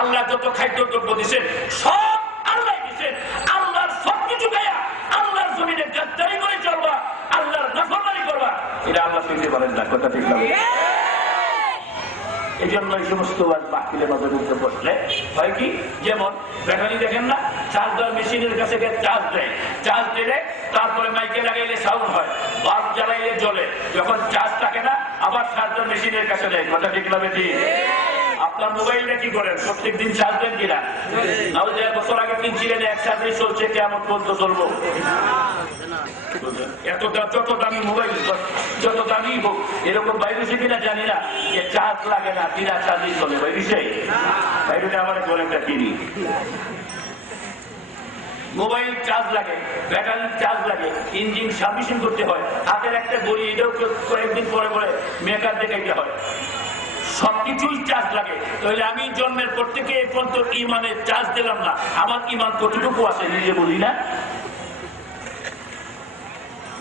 আল্লাহ যত খাদ্য দ্রব্য দিচ্ছেন সব আল্লাহ দিচ্ছেন। আল্লাহর সবকিছু গায়া আল্লাহর জমিনে গাদ্দারি করে চলবা, আল্লাহর নাফরমানি করবা, এটা আল্লাহ শুনতে পারেন না। কথা ঠিক না? এই জন্য এই সমস্ত মাহফিলের নজর উঠতে বসলে হয় কি, যেমন ব্যাটারি দেখেন না, চার্জার মেশিনের কাছে চার্জ দেয়, চার্জ দিলে তারপরে মাইকে লাগাইলে সাউন্ড হয়, বাল্ব জ্বালাইলে জ্বলে, যখন চার্জ থাকে না আবার চার্জার মেশিনের কাছে দেয়। কথা ঠিক না? ঠিক। আপনার মোবাইলটা কি করেন? প্রত্যেক দিন চার্জ দেন কিনা? নাহলে 1 বছর আগে কিনছিলেন এক চার্জেই চলছে, কেমন পর্যন্ত চলবো? যত দামি মোবাইল, যত দামি হোক, এরকম বাইরেছে কিনা জানি না, যে চার্জ লাগে না, বিনা চার্জেই চলে। বাইরেছে বাইরে আমার একটা কিনি। মোবাইল চার্জ লাগে, ব্যাটারি চার্জ লাগে, ইঞ্জিন সার্ভিসিং করতে হয়, হাতের একটা গড়ি, এটাও কয়েকদিন পরে পরে মেকার দেখাইতে হয়, সবকিছুই চার্জ লাগে। তাহলে আমি জন্মের পর থেকে এই পর্যন্ত ইমানের চার্জ দিলাম না, আমার ইমান কতটুকু আছে নিজে বলি না?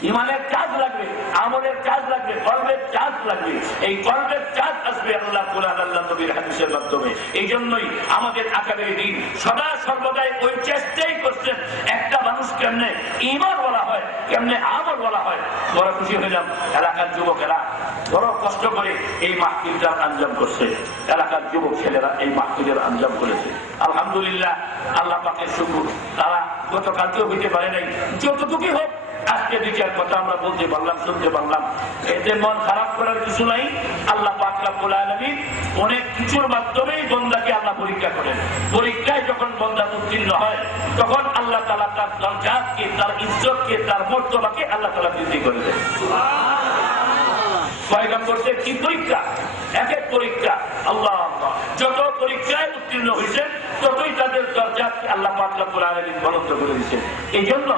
ইমানের চার্জ লাগবে, আমলের চার্জ লাগবে, কলবের চার্জ লাগবে। এই কলবের চার্জ আসবে আল্লাহ কোরআন, আল্লাহ নবীর হাদিসের মাধ্যমে। এই জন্যই আমাদের আকাবের দিন সদা সর্বদাই ওই চেষ্টাই করছেন, একটা মানুষ কেমনে ঈমান বলা হয়, কেমনে আমল বলা হয়। বড় খুশি হইলাম, এলাকার যুবকেরা বড় কষ্ট করে এই মাহফিলটা আঞ্জাম করছে, এলাকার যুবক ছেলেরা এই মাহফিলের আঞ্জাম করেছে। আলহামদুলিল্লাহ, আল্লাহ পাকের শুকর। তারা গতকালকেও হইতে পারে নাই, যতটুকুই হোক আজকে 2-4 কথা আমরা বলতে পারলাম, শুনতে পারলাম। এতে মন খারাপ করার কিছু নাই। আল্লাহ পাক রব্বুল আলামিন অনেক কিছুর মাধ্যমেই বান্দাকে আল্লাহ পরীক্ষা করেন। পরীক্ষায় যখন বান্দা উত্তীর্ণ হয়, তখন আল্লাহ তাআলা তার দরজাতকে, তার ইজ্জতকে, তার মর্যাদাকে আল্লাহ তাআলা বৃদ্ধি করে দেন। পয়গম্বরদের কি পরীক্ষা, এক এক পরীক্ষা। আল্লাহ যত পরীক্ষায় উত্তীর্ণ হয়েছেন, ততই তাদের দরজাতকে আল্লাহ পাক রব্বুল আলামিন বলন্দ করে দিয়েছেন। এই জন্য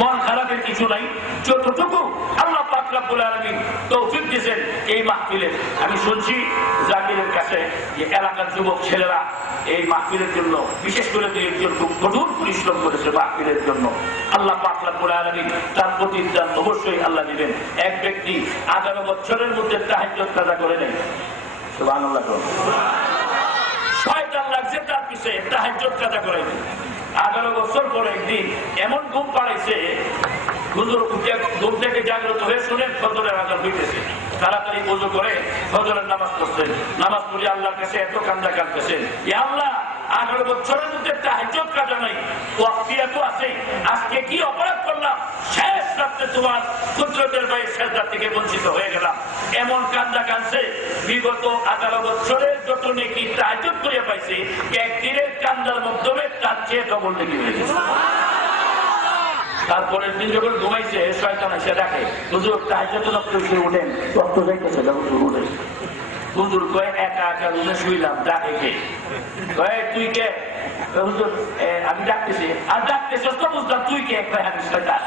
মন খারাপের কিছু নাই। যতটুকু আল্লাহ পাক রব্বুল আলামিন তৌফিক দিয়েছেন এই মাহফিলে, আমি শুনছি জাকিরের কাছে যে এলাকার যুবক ছেলেরা এই মাহফিলের জন্য, বিশেষ করে একজন খুব কঠোর পরিশ্রম করেছে মাহফিলের জন্য। আল্লাহ পাক রব্বুল আলামিন তার প্রতিদান অবশ্যই আল্লাহ দিবেন। এক ব্যক্তি 11 বছরের মধ্যে তাহাজ্জুদ কাজা করে নেয়। সুবহানাল্লাহ। শয়তান লাগছে তার পিছে, তাহাজ্জুদ কাজা করে নেয়। 11 বছর পরে একদিন এমন ঘুম পাড়াইছে, হুজুর ঘুম থেকে জাগ্রত হয়ে শুনেন ফজরের আযান হইতেছে, তাড়াতাড়ি ওযু করে ফজরের নামাজ পড়ছেন। নামাজ পড়ে আল্লাহর কাছে এত কান্দা কাঁদতেছেন, ইয়া আল্লাহ, 11 বছরের মধ্যে তাহাজ্জুদ কাজা নাই, ওয়াক্ত এত আছে, আজকে কি অপরাধ করলাম? শেষ রাতে তোমার কুদরতের বাইরে সেজদা থেকে বঞ্চিত হয়ে গেলাম। এমন কান্দা কাঁদছে, বিগত 11 বছরের যত নেকি তাহাজ্জুদ করে পাইছে, একদিনের কান্দার মাধ্যমে তার চেয়ে ডবল নেকি হয়ে গেছে। তারপরের দিন যখন ঘুমাইছে, শয়তান এসে ডাকে, হুজুর তাহাজ্জুদ নফলে উঠেন, রক্ত যাইতেছে, হুজুর উঠে। হুজুর কয় একা একা রুমে শুইলাম, ডাকে কে? কয় তুই কে? হুজুর আমি ডাকতেছি। আর ডাকতেছিস তো বুঝলাম তুই কে? আমি শয়তান।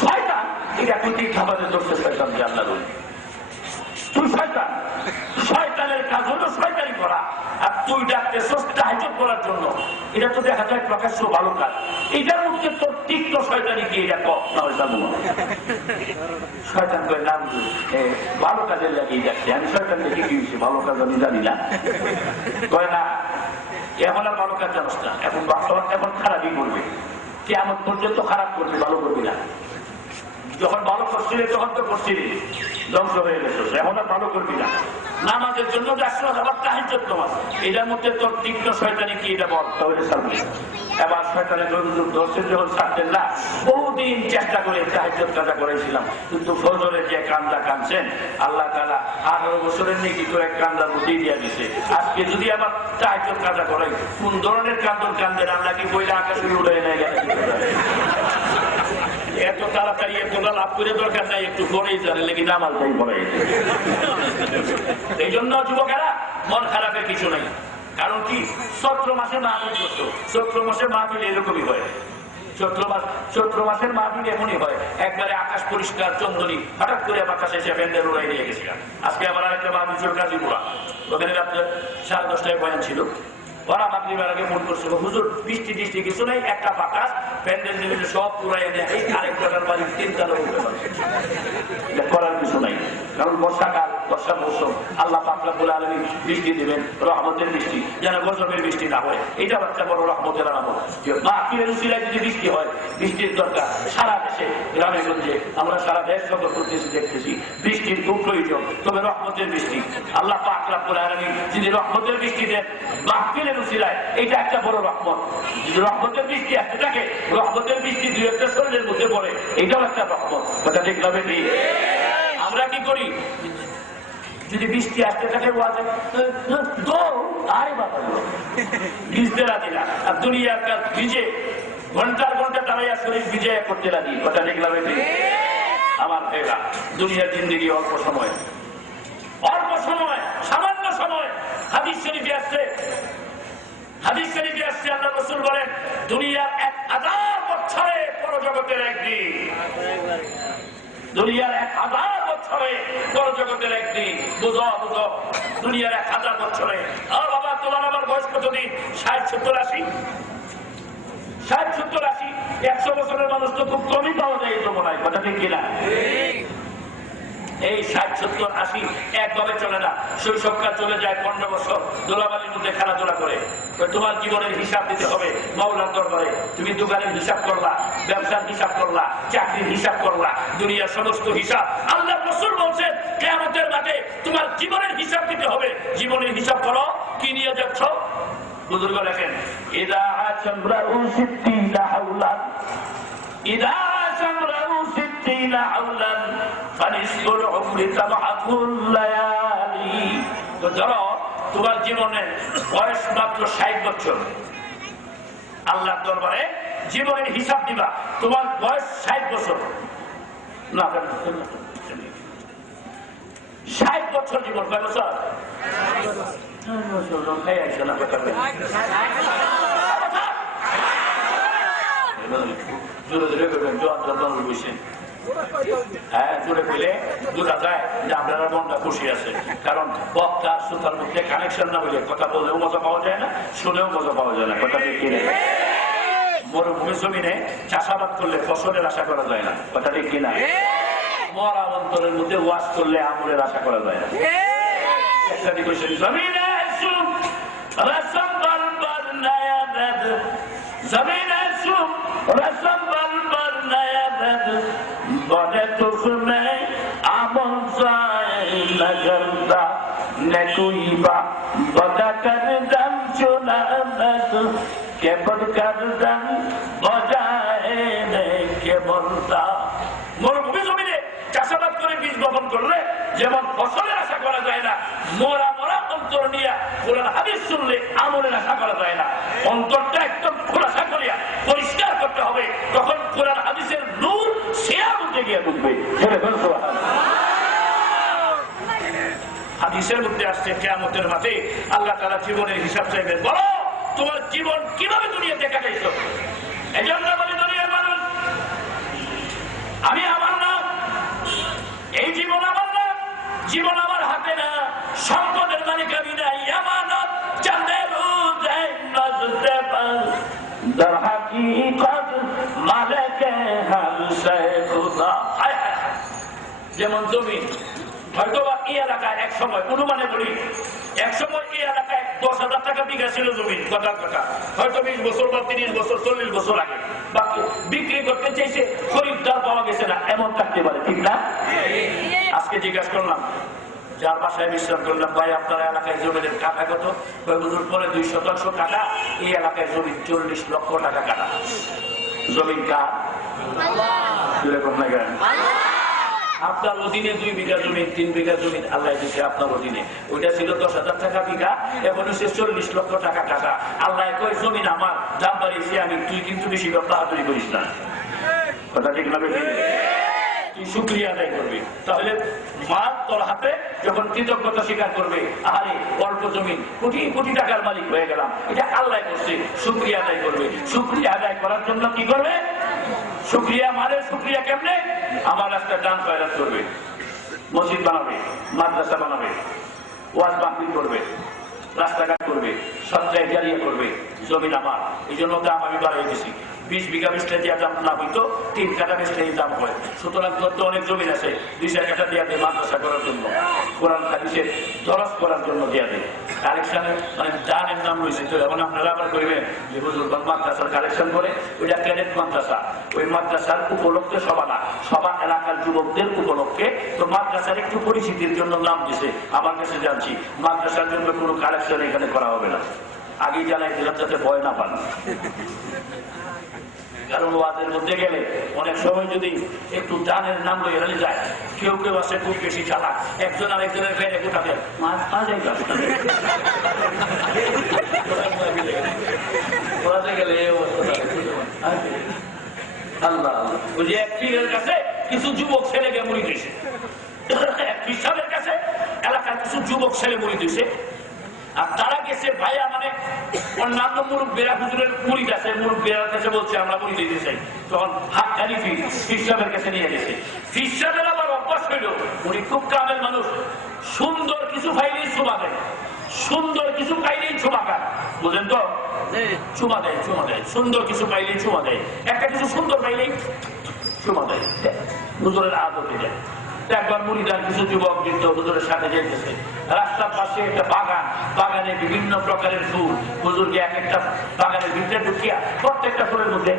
শয়তান এটা কোনটি খাবারের ধরছে, শয়তান জান্নাত। তুই শয়তান, শয়তানের কাজ হলো শয়তানি করা, আর তুই ডাকতেছিস তাহাজ্জুদ করার জন্য। এটা তো দেখা যায় প্রকাশ্য ভালো কাজ। এটার মধ্যে তোর তীক্ষ্ণ শয়তানি কি? এটা কম না হয় জানো? শয়তান করে নাম ভালো কাজের লাগিয়ে যাচ্ছে। আমি শয়তান দেখে কি হয়েছে, ভালো কাজ আমি জানি না। কয় না, এখন আর ভালো কাজ জানোস না, এখন খারাপই করবে, কিয়ামত পর্যন্ত খারাপ করবে, ভালো করবি না। যখন ভালো করছিলি তখন তো করছিলি, ধ্বংস হয়ে গেছে, এখন আর ভালো করবি না। নামাজের জন্য যাচ্ছিল, আবার তাহাজ্জুদ নামাজ, এটার মধ্যে তোর তীক্ষ্ণ শয়তানি কি? এটা বল, তাহলে ছাড়বি। এবার শয়তানের ধরছেন যখন ছাড়তেন না, বহুদিন চেষ্টা করে তাহাজ্জুদ কাজা করেছিলাম, কিন্তু ফজরের যে কান্দা কাঁদছেন, আল্লাহ তাআলা 18 বছরের নেকি করে কান্দার মধ্যেই দিয়ে দিছে। আজকে যদি আবার তাহাজ্জুদ কাজা করে, কোন ধরনের কান্দন কান্দেন? আল্লাহ কি বইলে আকাশে উড়ে নেয় গেছে? এত তাড়াতাড়ি এতটা লাভ করে দরকার নাই, একটু পরেই জানে লেগে নামাজ তাই পড়ে। এই জন্য যুবকেরা মন খারাপের কিছু নাই। কারণ কি, চৈত্র মাসে মাহফিল করতো, চৈত্র মাসে মাহফিল এরকমই হয়। চৈত্র মাসের মাহফিল এমনই হয়, একবারে আকাশ পরিষ্কার চন্দনী, হঠাৎ করে আকাশে এসে ব্যান্ডের উড়াই নিয়ে গেছিলাম। আজকে আবার আরেকটা মাহফিল ছিল গাজীপুরা, ওখানে রাত্রে 10:30টায় বয়ান ছিল। ওরা মাগরিবের আগে মন করছিল, হুজুর বৃষ্টি টিষ্টি কিছু নেই, একটা বাতাস, প্যান্ডেল নিয়ে সব পুরাই এনে এই আরেক টাকার বাড়ি 3 তলা উঠতে পারে, করার কিছু নাই। কারণ বর্ষাকাল, বর্ষা মৌসুম, আল্লাহ পাক রব্বুল আলামিন বৃষ্টি দিবেন, রহমতের বৃষ্টি, যেন গজবের বৃষ্টি না হয়। এটাও একটা বড় রহমতের আলামত যে মাহফিলের উসিলায় যদি বৃষ্টি হয়, বৃষ্টির দরকার সারা দেশে, গ্রামে গঞ্জে আমরা সারা দেশ সফর করতেছি, দেখতেছি বৃষ্টির খুব প্রয়োজন, তবে রহমতের বৃষ্টি। আল্লাহ পাক রব্বুল আলামিন যদি রহমতের বৃষ্টি দেন মাহফিলের উসিলায়, এটা একটা বড় রহমত। যদি রহমতের বৃষ্টি আসতে থাকে, রহমতের বৃষ্টি দুই একটা শরীরের মধ্যে পড়ে, এটাও একটা রহমত। কথা ঠিক না বেটি? আমরা কি করি, যদি বৃষ্টি আসতে থাকে আরে বাবা ভিজতে রাজি না, আর দুনিয়ার কাজ ভিজে ঘন্টার ঘন্টা দাঁড়াইয়া শরীর ভিজে করতে রাজি। কথা ঠিক না বেটি? আমার ভাইরা, দুনিয়ার জিন্দেগি অল্প সময়, অল্প সময়, সামান্য সময়। হাদিস শরীফে আসছে, হাদিস শরীফে আসছে আল্লাহ রাসূল বলেন দুনিয়ার 1000 বছরে পরজগতের একদিন, দুনিয়ার 1000 বছরে পরজগতের একদিন। বুঝো বুঝো, দুনিয়ার 1000 বছরে। আর বাবা তোমার আমার বয়স কতদিন? 60, 70, 80, 60, 70, 80, 100 বছরের মানুষ তো খুব কমই পাওয়া যায় এই জমানায়। কথা ঠিক কিনা? এই 60, 70, 80 একভাবে চলে না। শৈশবকাল চলে যায় 15 বছর, দোলাবালির মধ্যে খেলাধুলা করে। তোমার জীবনের হিসাব দিতে হবে মাওলার দরবারে। তুমি দোকানের হিসাব করলা, ব্যবসার হিসাব করলা, চাকরির হিসাব করলা, দুনিয়ার সমস্ত হিসাব। আল্লাহ রাসূল বলছেন কিয়ামতের মাঠে তোমার জীবনের হিসাব দিতে হবে। জীবনের হিসাব করো, কি নিয়ে যাচ্ছ? বুজুর্গ লেখেন ইদা আশরাউ 60 হাওলান, ইদা আশরাউ 60 হাওলান ফানিসুল উমরি তাবআকুল লায়ালি। তো ধরো তোমার জীবনের বয়স মাত্র 60 বছর, আল্লাহর দরবারে জীবনের হিসাব দিবা। তোমার বয়স 60 বছর, না 60 বছর জীবন। কয় বছর? হ্যাঁ, জোরে পেলে বোঝা যায় যে আপনারা মনটা খুশি আছে। কারণ বক্তা শ্রোতার মধ্যে কানেকশন না হলে কথা বললেও মজা পাওয়া যায় না, শুনেও মজা পাওয়া যায় না। কথা ঠিক কিনা? মরুভূমি জমিনে চাষাবাদ করলে ফসলের আশা করা যায় না। কথা ঠিক কিনা? মরা অন্তরের মধ্যে ওয়াজ করলে আমলের আশা করা যায় না। একটা দিকে জমিনে রসম বলবর নয়া রব, জমিনে রসম বলবর নয়া রব, বনে তুসমে আমল যায় লগলদা নকুইবা বদা করদম চুনামত কেবল করদম বজায় নে কেবলদা। মরুভূমি জমিনে চাষাবাদ করে বীজ বপন করলে যেমন ফসলের আশা করা যায় না, মোরা মোরা অন্তর নিয়ে কোরআন হাদিস শুনলে আমলের আশা করা যায় না। অন্তরটা একদম খোলাসা করিয়া পরিষ্কার করতে হবে, তখন কোরআন হাদিসের নূর শিয়ার মধ্যে গিয়ে ঢুকবে। হাদিসের মধ্যে আসছে কিয়ামতের মাঠে আল্লাহ তাআলা জীবনের হিসাব চাইবেন। বলো তোমার জীবন কিভাবে দুনিয়াতে কাটাইছো? এই জন্য বলি দুনিয়ার মানুষ, আমি আমার না, এই জীবন আমার না, জীবন আমার হাতে না, সম্পদের মালিক আমি নাই। আমানত চাঁদেরও দেয় নজরে পাস, দর হাকিকত মালিকে হামসে খুদা। যেমন জমি হয়তো বা এই এলাকায় এক সময় অনুমানে বলি, এক সময় এই এলাকায় 10,000 টাকা বিঘা ছিল জমি, কথার কথা হয়তো 20 বছর বা 30 বছর 40 বছর আগে। বাকি বিক্রি করতে চাইছে, খরিদ্দার পাওয়া গেছে না, এমন থাকতে পারে, ঠিক না? আজকে জিজ্ঞাসা করলাম যার বাসায় বিশ্রাম করলাম, ভাই আপনার এলাকায় জমির কাটা কত? পরে 2 শতাংশ কাটা, এই এলাকায় জমি 40 লক্ষ টাকা কাটা। জমিন কার? আপনার অধীনে 2 বিঘা জমি, 3 বিঘা জমি আল্লাহ দিচ্ছে আপনার অধীনে। ওইটা ছিল 10,000 টাকা বিঘা, এখন হচ্ছে 40 লক্ষ টাকা কাটা। আল্লাহ কই জমিন আমার, দাম বাড়িয়েছি আমি, তুই কিন্তু বেশি বাহাদুরি করিস না। কথা ঠিক না? তুই শুকরিয়া আদায় করবি, তাহলে মাল তোর হাতে যখন কৃতজ্ঞতা স্বীকার করবে, আরে অল্প জমি কোটি কোটি টাকার মালিক হয়ে গেলাম, এটা আল্লাহ করছে, শুকরিয়া আদায় করবে। শুকরিয়া আদায় করার জন্য কি করবে? শুকরিয়া মানে শুকরিয়া কেমনে? আমার রাস্তায় দান খয়রাত করবে, মসজিদ বানাবে, মাদ্রাসা বানাবে, ওয়াজ মাহফিল করবে, রাস্তাঘাট করবে, সৎকার জারিয়া করবে। জমিন আমার, এই জন্য দাম আমি বাড়িয়ে দিছি। 20 বিঘা বেচলে দিয়া দাম না হইতো 3 কাঠা বেচলে দাম হয়। সুতরাং তোর তো অনেক জমি আছে, 2-4 কাঠা দিয়া দেয় মাদ্রাসা করার জন্য, কোরআন হাদিসের দরস করার জন্য দিয়া দেয়। কালেকশনে মানে দানের নাম রয়েছে। তো এখন আপনারা আবার করবেন যে হুজুর মাদ্রাসার কালেকশন করে, ওইটা ক্যাডেট মাদ্রাসা। ওই মাদ্রাসার উপলক্ষে সভা না, সভা এলাকার যুবকদের উপলক্ষে। তো মাদ্রাসার একটু পরিচিতির জন্য নাম দিছে। আমার কাছে জানছি মাদ্রাসার জন্য কোনো কালেকশন এখানে করা হবে না। আগেই জানাই দিলাম যাতে ভয় না পান। কারণ ওয়াদের মধ্যে গেলে অনেক সময় যদি একটু দানের নাম লইয়ে যায়, কেউ কেউ আছে খুব বেশি চালাক, একজন আরেকজনের ফেলে গোটা দেয় গেলে। আল্লাহ বুঝি এক পীরের কাছে কিছু যুবক ছেলে গিয়ে মুড়ি দিয়েছে, এক খ্রিস্টানের কাছে এলাকার কিছু যুবক ছেলে মুড়ি দিয়েছে। আর তারা গেছে ভাইয়া মানে অন্যান্য মুরুখ বেড়া হুজুরের মুড়ি আছে, মুরুখ বেড়ার কাছে বলছে আমরা মুড়ি দিতে চাই। তখন হাতখানি খ্রিস্টানের কাছে নিয়ে গেছে। খ্রিস্টানের আবার অভ্যাস হইল, উনি খুব কামের মানুষ, সুন্দর কিছু পাইলেই চুমা দেয়, সুন্দর কিছু পাইলেই চুমা খায়, বুঝলেন তো? চুমা দেয়, চুমা দেয়, সুন্দর কিছু পাইলেই চুমা দেয়, একটা কিছু সুন্দর পাইলেই চুমা দেয়, হুজুরের আদতে দেয়। একবার মুড়িদার কিছু যুবক বৃদ্ধ হুজুরের সাথে যেতেছে, রাস্তার পাশে একটা বাগান, বাগানে বিভিন্ন প্রকারের ফুল, হুজুরকে এক একটা বাগানের ভিতরে ঢুকিয়া প্রত্যেকটা ফুলের মধ্যে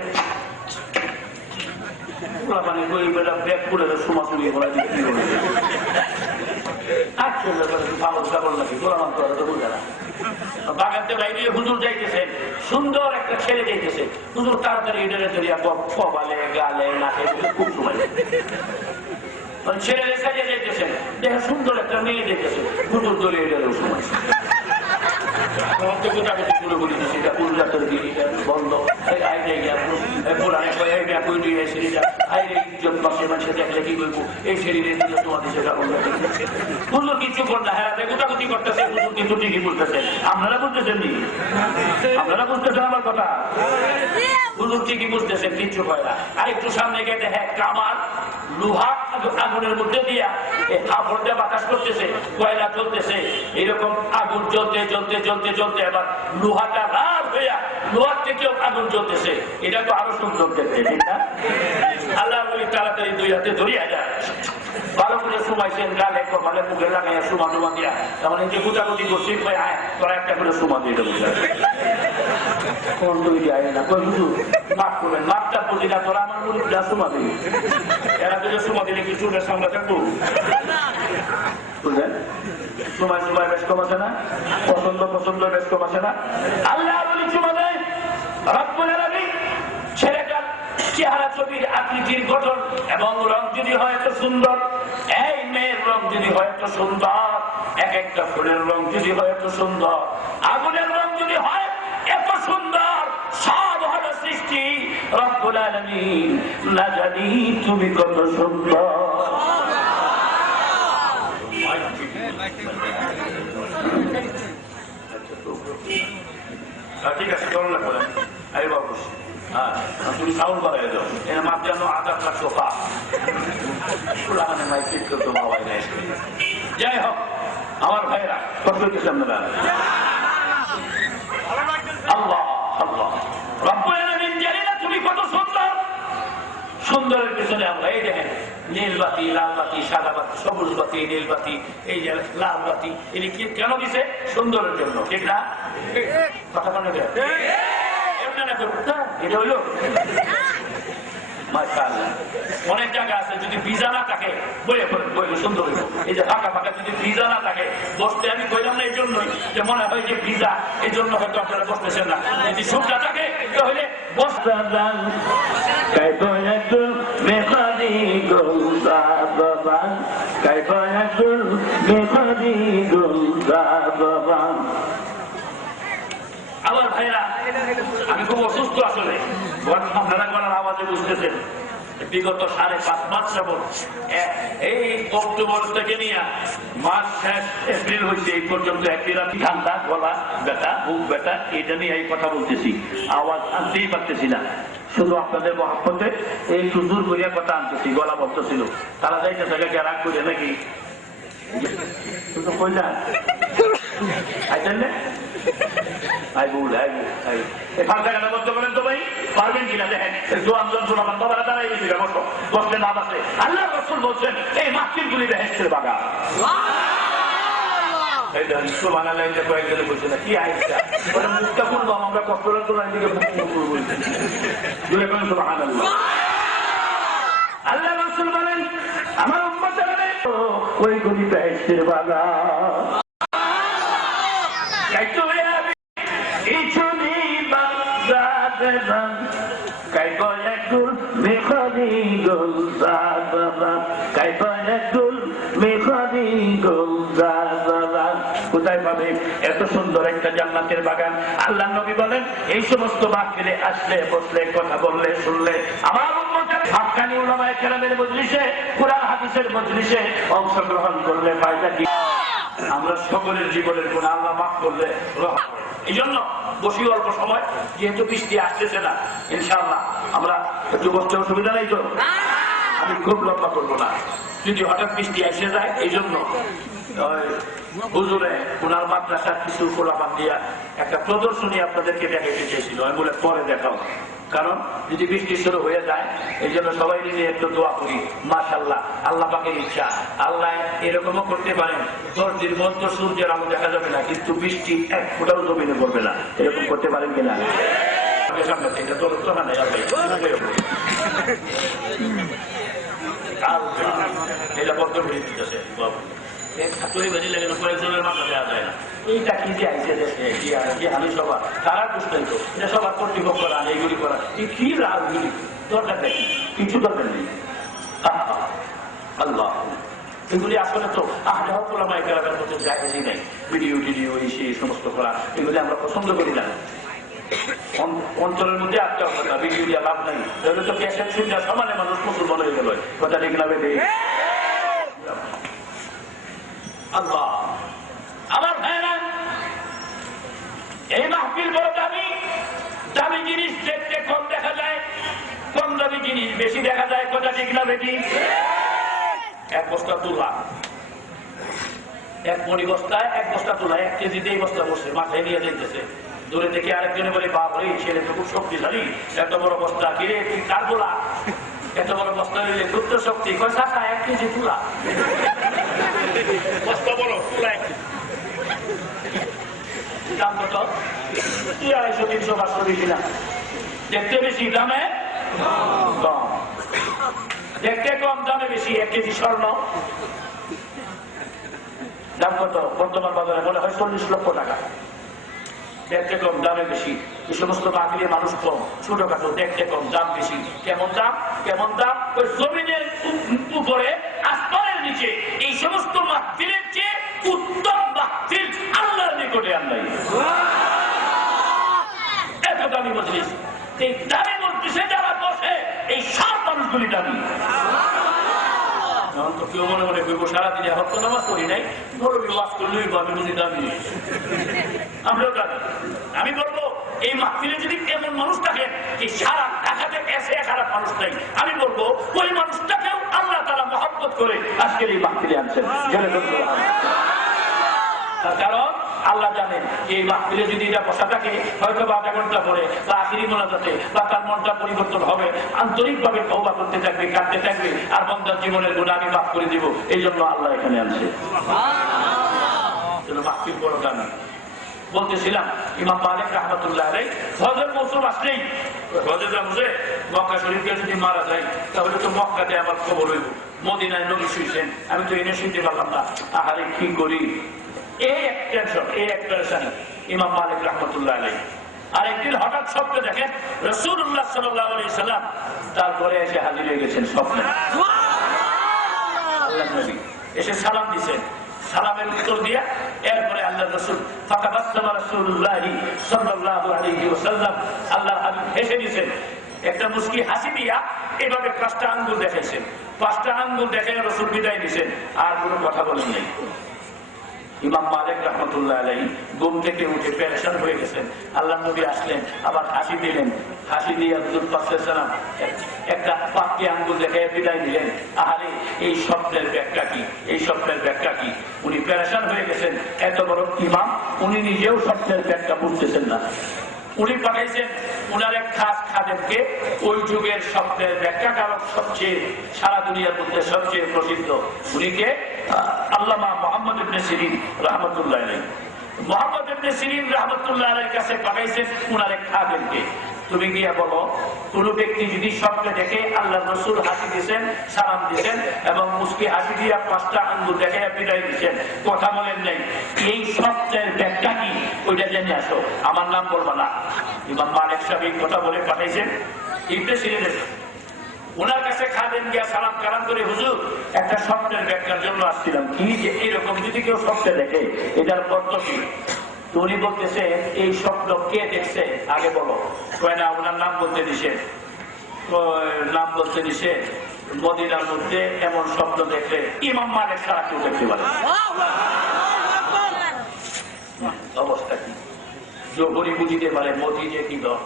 বাগানতে বাইরে হুজুর যাইতেছেন, সুন্দর একটা ছেলে যাইতেছে, হুজুর তাড়াতাড়ি কপালে গালে নাকে খুব সময় ছেলে সাজিয়ে যাইতেছেন, দেখে সুন্দর একটা মেয়ে দেখতেছে, হুজুর দলিয়ে গেল সময় বন্ধ এই শরীরে কিছু করতে হ্যাঁ গোটাগুটি করতেছে, কিন্তু ঠিকই বলতেছে। আপনারা বুঝতেছেন নি? আপনারা বুঝতেছেন আমার কথা? হুজুর ঠিকই বুঝতেছেন, কিচ্ছু হয় না। আর একটু সামনে গিয়ে দেখে কামার লোহা আগুনের মধ্যে দিয়া কাপড় দিয়ে বাতাস করতেছে, কয়লা চলতেছে, এরকম আগুন জ্বলতে জ্বলতে জ্বলতে জ্বলতে এবার লোহাটা লাল হইয়া লোহার থেকেও আগুন জ্বলতেছে। এটা তো আরো সুন্দর দেখতে, ঠিক না? আল্লাহ বলি তাড়াতাড়ি 2 হাতে ধরিয়া যায়, ভালো করে সুমাইছেন, গালে কপালে মুখে লাগাইয়া সুমা টুমা দিয়া, তখন এই যে গুটাগুটি করছি, আয় তোরা একটা করে সুমা দিয়ে দেবো। কোন তুই যায় না, কই হুজুর মাফ করবেন, মাফটা বুঝি না, তোরা আমার মুড়ি যা সুমা দিবি, এরা যদি সুমা দিলে কি চুলের সামনে থাকবো? বুঝলেন? সময় সময় বেশ কম আছে না, পছন্দ পছন্দ বেশ কম আছে না। আল্লাহ বলি চুমা দেয়, রব্বুল আলামিন ছেলেটার চেহারা ছবির আকৃতির গঠন এবং রং যদি হয় এত সুন্দর, এই মেয়ের রং যদি হয় এত সুন্দর, এক একটা ফুলের রং যদি হয় এত সুন্দর, আগুনের রং যদি হয় এত সুন্দর, সব হলো সৃষ্টি রব্বুল আলামিন, না জানি তুমি কত সুন্দর। ঠিক আছে, চলো না করেন, আরে বাবু হ্যাঁ তুমি সাউন্ড বাড়াই দাও, এর মাপ যেন আধার কার্ড সোফা মাই ঠিক করতো বাবাই নাই। যাই হোক আমার ভাইরা কত কিছু আপনারা আল্লাহ আল্লাহ রব্বুল আলামিন জানি না তুমি কত সুন্দর। সুন্দরের পেছনে আমরা এই দেখেন নীল বাতি, লাল বাতি, সাদা বাতি, সবুজ বাতি, নীল বাতি, এই যে লাল বাতি, এটি কেন দিছে? সুন্দরের জন্য, ঠিক না? কথা মনে এটা হইল অনেক জায়গা আছে যদি ভিজা না থাকে বইলে সুন্দর হইব। এই যে ফাঁকা ফাঁকা যদি ভিজা না থাকে বসতে আমি কইলাম না এই জন্যই যে মনে হয় যে ভিজা, এই জন্য হয়তো আপনারা বসতেছেন না। যদি শুকনা থাকে তাহলে বসতে আমার ভাইরা আমি খুব অসুস্থ আসলে, আপনারা করার আওয়াজে বুঝতেছেন। বিগত 5.5 মাস যাবত এই অক্টোবর থেকে নিয়ে মার্চ শেষ এপ্রিল হয়েছে এই পর্যন্ত একদিন আমি ঠান্ডা, গলা ব্যথা, বুক ব্যথা, এটা নিয়ে এই কথা বলতেছি, আওয়াজ আনতেই পারতেছি না। শুধু আপনাদের মহাব্বতে এই সুদূর করিয়া কথা আনতেছি, গলা বদ্ধ ছিল। তারা যাইতে থাকে রাগ করে নাকি শুধু কইলা বলতে বলেন তো ভাই পারবেন কিনা দেখেন বাবারা দাঁড়াই বসো বসলে না বাসে আল্লাহ রসুল বলছেন এই মাহফিল গুলি বেহেশতের বাগান। কয়েকজনে বলছে না কি আইসা মুখটা করবো আমরা কষ্ট তোলার দিকে আল্লাহ রসুল বলেন আমার উম্মতেরা ওই গুলি বেহেশতের বাগান। কোথায় পাবে এত সুন্দর একটা জান্নাতের বাগান? আল্লাহ নবী বলেন এই সমস্ত মাহফিলে আসলে বসলে কথা বললে শুনলে আমার উম্মতের হাক্কানি উলামায়ে কেরামের মজলিসে কুরআন হাদিসের মজলিসে অংশগ্রহণ করলে ফায়দা কি? আমরা সকলের জীবনের গুনাহ আল্লাহ মাফ করলে এই জন্য বসি অল্প সময় যেহেতু বৃষ্টি আসতেছে না ইনশাআল্লাহ আমরা একটু বসতে অসুবিধা নেই তো? আমি খুব লম্বা করবো না যদি হঠাৎ বৃষ্টি এসে যায় এই জন্য হুজুরে ওনার মাদ্রাসার কিছু খোলাপান দিয়া একটা প্রদর্শনী আপনাদেরকে দেখাইতে চেয়েছিল আমি বলে পরে দেখাও কারণ যদি বৃষ্টি শুরু হয়ে যায় এই জন্য সবাই নিয়ে একটু দোয়া করি মাশাআল্লাহ আল্লাহ পাকের ইচ্ছা আল্লাহ এরকমও করতে পারেন 10 দিন মধ্যে সূর্যের আলো দেখা যাবে না কিন্তু বৃষ্টি এক ফোঁটাও জমিনে পড়বে না এরকম করতে পারেন কিনা? এটা তো এটা বদ্ধ হয়ে দিতেছে কয়েকজনের মাথা দেওয়া যায় না এইটা কি যে আইসে দেশে কি আমি সবার তারা বুঝতেন তো এটা সবার কর্তৃপক্ষ করা এইগুলি করা কি রাজগুলি দরকার নেই কিছু দরকার নেই আল্লাহ এগুলি আসলে তো আহলামায়ে কেরামের মতো জায়েজই নাই ভিডিও টিডিও এই সমস্ত করা এগুলি আমরা পছন্দ করি না অঞ্চলের মধ্যে আটকা কথা ভিডিও দিয়ে লাভ নাই তাহলে তো ক্যাসেট শুনতে সমানে মানুষ মুসলমান হয়ে গেল কথা ঠিক না বেদে আল্লাহ আমার ভাইরা এই মাহফিল বড় দামি দামি জিনিস দেখতে কম দেখা যায় কম দামি জিনিস বেশি দেখা যায় কথা ঠিক না বেটি এক বস্তা তুলা এক মণি বস্তায় এক বস্তা তুলা 1 কেজিতে এই বস্তা বসে মাথায় নিয়ে যেতেছে দূরে থেকে আরেকজনে বলে বাপরে ছেলে তো খুব শক্তিশালী এত বড় বস্তা কিরে তুই কার বলা এত বড় বস্তা নিলে খুব তো শক্তি কয় চাচা 1 কেজি তুলা বস্তা বড় তুলা 1 কেজি দাম কত 250 300 500 বেশি না দেখতে বেশি দামে কম দেখতে কম দামে বেশি 1 কেজি স্বর্ণ দাম কত বর্তমান বাজারে মনে হয় 40 লক্ষ টাকা দেখতে কম দামে বেশি এই সমস্ত মাহফিলে মানুষ কম ছোটখাটো দেখতে কম দাম বেশি কেমন দাম ওই জমিনের উপরে আসমানের নিচে এই সমস্ত মাহফিলের চেয়ে উত্তম মাহফিল আল্লাহর নিকটে আর নাই এত দামি মজলিস এই দামি মজলিসে যারা বসে এই সব মানুষগুলি দামি তো কেউ মনে মনে করবো সারাদিনে হপ্ত নামাজ করি নাই বড় ওয়াজ করলেই আমি বুঝি দামি আমরাও দামি আমি বলবো এই মাহফিলে যদি এমন মানুষ থাকে এই সারা ঢাকাতে এসে খারাপ মানুষ নাই আমি বলবো ওই মানুষটাকেও আল্লাহ তাআলা মহব্বত করে আজকের এই মাহফিলে আনছেন কারণ আল্লাহ জানেন এই মাহফিলে যদি এটা বসা থাকে হয়তো আধা ঘন্টা পরে বা আখিরি মোনাজাতে বা তার মনটা পরিবর্তন হবে আন্তরিকভাবে তওবা করতে থাকবে কাঁদতে থাকবে আর বান্দার জীবনের গুনাহ আমি মাফ করে দিব এই জন্য আল্লাহ এখানে আনছে মাহফিল বড় দামি বলতেছিলাম ইমাম মালিক রাহমাতুল্লাহ আলাইহি হজের মৌসুম আসলেই হজের মধ্যে মক্কা শরীফে যদি মারা যায় তাহলে তো মক্কাতে আমার খবর হইব মদিনায় নবী শুইছেন আমি তো এনে শুনতে পারলাম না আহারে কি করি এই এক টেনশন এই এক পেরেশানি ইমাম মালিক রাহমাতুল্লাহ আলাইহি আর একদিন হঠাৎ স্বপ্নে দেখেন রাসূলুল্লাহ সাল্লাল্লাহু আলাইহি সাল্লাম তারপরে এসে হাজির হয়ে গেছেন স্বপ্নে আল্লাহর নবী এসে সালাম দিয়েছেন সালামের উত্তর দিয়ে এরপরে আল্লাহর রাসূল ফাকাবাসসামা রাসূলুল্লাহ সাল্লাল্লাহু আলাইহি ওয়াসাল্লাম আল্লাহর হাবিব হেসে দিয়েছেন একটা মুস্কি হাসি দিয়া এভাবে 5টা আঙ্গুল দেখাইছেন 5টা আঙ্গুল দেখে রাসূল বিদায় দিয়েছেন আর কোনো কথা বলেন নাই ইমাম মালিক রহমতুল্লাহ আলাইহি ঘুম থেকে উঠে পেরেশান হয়ে গেছেন। আল্লাহ নবী আসলেন, আবার হাসি দিলেন, হাসি দিয়ে হুজুর পাক সাল্লাল্লাহু আলাইহি ওয়াসাল্লাম একটা পাককে আঙ্গুল দেখে বিদায় দিলেন। আহারে, এই স্বপ্নের ব্যাখ্যা কি, এই স্বপ্নের ব্যাখ্যা কি? উনি পেরেশান হয়ে গেছেন। এত বড় ইমাম, উনি নিজেও স্বপ্নের ব্যাখ্যা বুঝতেছেন না। উনি পাঠাইছেন উনার এক খাস খাদেমকে, ওই যুগের স্বপ্নের ব্যাখ্যাকারক, সবচেয়ে সারা দুনিয়ার মধ্যে সবচেয়ে প্রসিদ্ধ, উনিকে আল্লামা মুহাম্মদ ইবনে সিরিন রাহমাতুল্লাহ আলাইহি। মুহাম্মদ ইবনে সিরিন রাহমাতুল্লাহ আলাইহির কাছে পাঠাইছেন উনার এক খাদেমকে, তুমি গিয়া বলো, কোন ব্যক্তি যদি স্বপ্নে দেখে আল্লাহ রসুল হাসি দিয়েছেন, সালাম দিয়েছেন এবং মুস্কি হাসি দিয়া 5টা আঙ্গুল দেখে বিদায় দিয়েছেন, কথা বলেন নাই, এই স্বপ্নের ব্যাখ্যা কি ওইটা জেনে আসো, আমার নাম বলবা না। ইমাম মালিক সাহেব এই কথা বলে পাঠাইছেন ইবনে সিরিনের। ওনার কাছে খাদেম গিয়া সালাম কালাম করে, হুজুর একটা স্বপ্নের ব্যাখ্যার জন্য আসছিলাম, কি যে এরকম যদি কেউ স্বপ্নে দেখে এটার অর্থ কি? উনি বলতেছে, এই স্বপ্ন কে দেখছে আগে বলো। কয় না, ওনার নাম বলতে দিছে, নাম বলতে দিছে, মদিনার মধ্যে এমন স্বপ্ন দেখলে ইমাম মালিক ছাড়া কেউ দেখতে পারে। অবস্থা কি? জোহরি বুঝিতে পারে মদি যে কি দল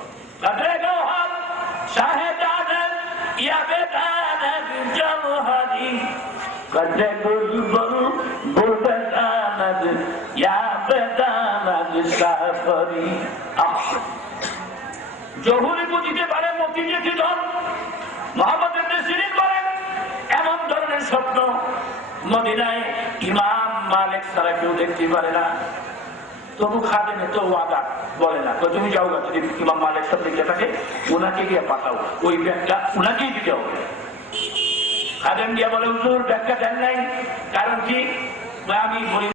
জহুরি বুঝিতে পারে মতি যে কি দল। মুহাম্মদ ইবনে সিরিন বলেন, এমন ধরনের স্বপ্ন মদিনায় ইমাম মালিক ছাড়া কেউ দেখতে পারে না। তবু খাদেম তো ওয়াদা বলে না, তো তুমি যাও গা, যদি ইমাম মালিক সব দেখতে থাকে ওনাকে গিয়ে পাঠাও, ওই ব্যাখ্যা ওনাকেই দিতে হবে। খাদেম গিয়া বলে, হুজুর ব্যাখ্যা দেন নাই, কারণ কি? আমি বলি